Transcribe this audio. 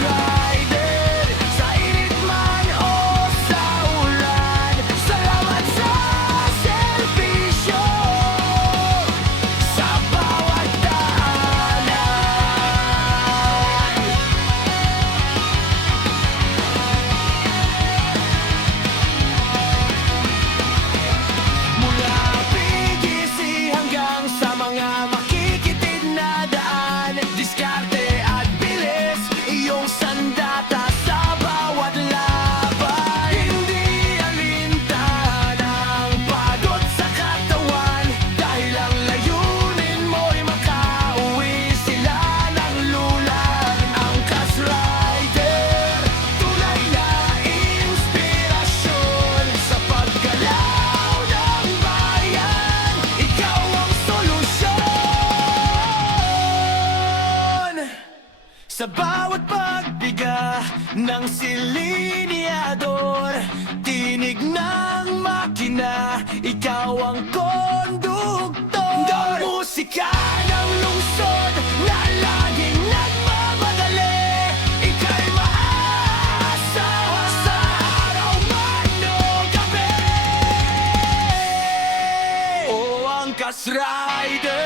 rider, sa init man o sa ulan. Salamat sa serbisyo sa bawat daanan. Mula PGC hanggang sa mga makikitid na daan, diskarte at bilis, iyong sandata sa bawat laban. Hindi alintahan ang pagod sa katawan, dahil ang layunin mo'y makauwi sila ng lulan. Angkas rider, tunay na inspirasyon sa paggalaw ng bayan. Ikaw ang solusyon sa bawat pagbiga ng silinyador, tinig ng makina, ikaw ang konduktor. Ang musika ng lungsod na laging nagmamadali, ika'y maaasahan sa araw man o gabi. O Angkas Rider,